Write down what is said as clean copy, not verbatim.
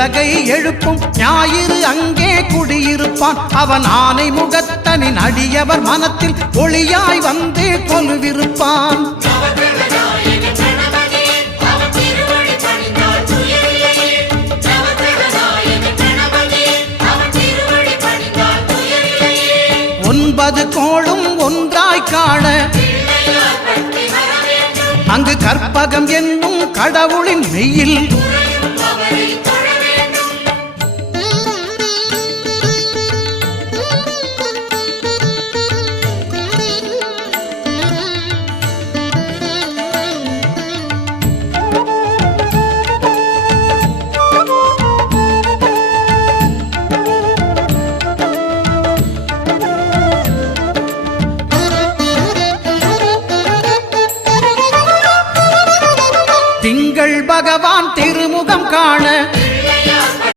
உலகை எழுப்பும் ஞாயிறு அங்கே குடியிருப்பான். அவன் ஆனை முகத்தனின் அடியவர் மனத்தில் ஒளியாய் வந்து கொலுவிருப்பான். ஒன்பது கோளும் ஒன்றாய் காண அங்கு கற்பகம் என்னும் கடவுளின் மெய்யில் திங்கள் பகவான் திருமுகம் காண